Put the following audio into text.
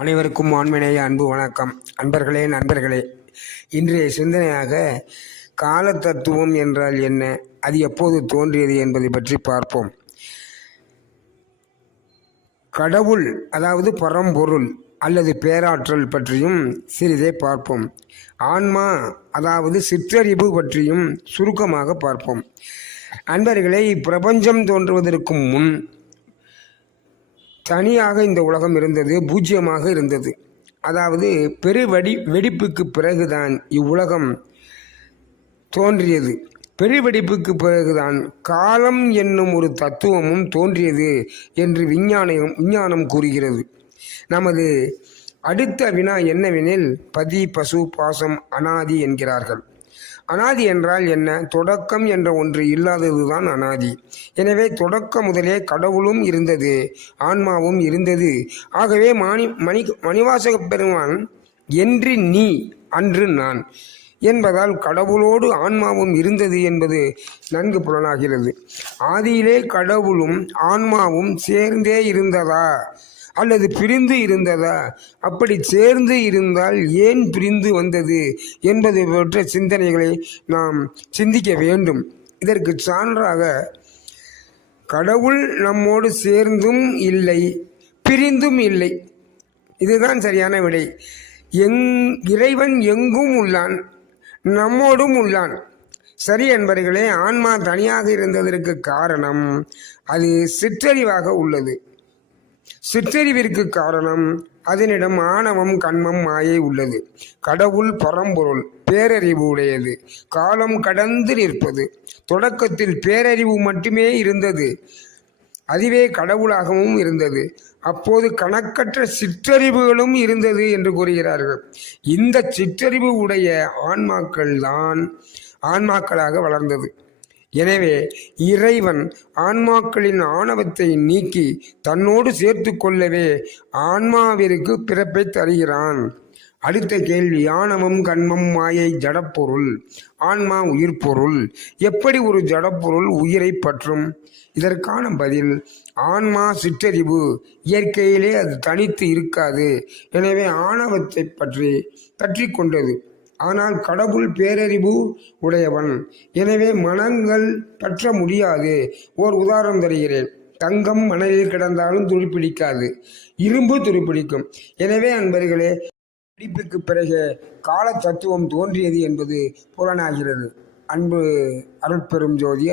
அனைவருக்கும் ஆண்மநேய அன்பு வணக்கம். நண்பர்களே, இன்றைய சிந்தனையாக கால தத்துவம் என்றால் என்ன, அது எப்போது தோன்றியது என்பதை பற்றி பார்ப்போம். கடவுள் அதாவது பரம்பொருள் அல்லது பேராற்றல் பற்றியும் சிறிதே பார்ப்போம். ஆன்மா அதாவது சிற்றறிவு பற்றியும் சுருக்கமாக பார்ப்போம். அன்பர்களே, இப்பிரபஞ்சம் தோன்றுவதற்கு முன் தனியாக இந்த உலகம் இருந்தது, பூஜ்யமாக இருந்தது. அதாவது வெடிப்புக்கு பிறகுதான் இவ்வுலகம் தோன்றியது. பெருவெடிப்புக்கு பிறகுதான் காலம் என்னும் ஒரு தத்துவமும் தோன்றியது என்று விஞ்ஞானம் கூறுகிறது. நமது அடுத்த வினா என்னவெனில், பதி பசு பாசம் அனாதி என்கிறார்கள். அனாதி என்றால் என்ன? தொடக்கம் என்ற ஒன்று இல்லாததுதான் அனாதி. எனவே தொடக்கம் முதலே கடவுளும் இருந்தது, ஆன்மாவும் இருந்தது. ஆகவே மணிவாசக பெருமான் என்று நீ அன்று நான் என்பதால் கடவுளோடு ஆன்மாவும் இருந்தது என்பது நன்கு புலனாகிறது. ஆதியிலே கடவுளும் ஆன்மாவும் சேர்ந்தே இருந்ததா அல்லது பிரிந்து இருந்ததா? அப்படி சேர்ந்து இருந்தால் ஏன் பிரிந்து வந்தது என்பது போன்ற சிந்தனைகளை நாம் சிந்திக்க வேண்டும். இதற்கு சான்றாக கடவுள் நம்மோடு சேர்ந்தும் இல்லை, பிரிந்தும் இல்லை. இதுதான் சரியான விடை. இறைவன் எங்கும் உள்ளான், நம்மோடும் உள்ளான். சரி அன்பர்களே, ஆன்மா தனியாக இருந்ததற்கு காரணம் அது சிற்றறிவாக உள்ளது. சிற்றறிவிற்கு காரணம் அதனிடம் ஆணவம் கண்மம் மாயை உள்ளது. கடவுள் பரம்பொருள் பேரறிவு உடையது, காலம் கடந்து நிற்பது. தொடக்கத்தில் பேரறிவு மட்டுமே இருந்தது, அதுவே கடவுளாகவும் இருந்தது. அப்போது கணக்கற்ற சிற்றறிவுகளும் இருந்தது என்று கூறுகிறார்கள். இந்த சிற்றறிவு உடைய ஆன்மாக்களாக வளர்ந்தது. எனவே இறைவன் ஆன்மாக்களின் ஆணவத்தை நீக்கி தன்னோடு சேர்த்து கொள்ளவே ஆன்மாவிற்கு பிறப்பை தருகிறான். அடுத்த கேள்வி, ஆணவம் கண்மம் மாயை ஜடப்பொருள், ஆன்மா உயிர் பொருள். எப்படி ஒரு ஜடப்பொருள் உயிரை பற்றும்? இதற்கான பதில், ஆன்மா சிற்றறிவு, இயற்கையிலே அது தனித்து இருக்காது. எனவே ஆணவத்தை பற்றி கொண்டது. ஆனால் கடவுள் பேரறிவு உடையவன், எனவே மனங்கள் பற்ற முடியாது. ஓர் உதாரணம் தருகிறேன். தங்கம் மணலில் கிடந்தாலும் துருப்பிடிக்காது, இரும்பு துருப்பிடிக்கும். எனவே அன்பர்களே, வெடிப்புக்கு பிறகு கால தத்துவம் தோன்றியது என்பது புலனாகிறது. அன்பு அருட்பெரும் ஜோதி.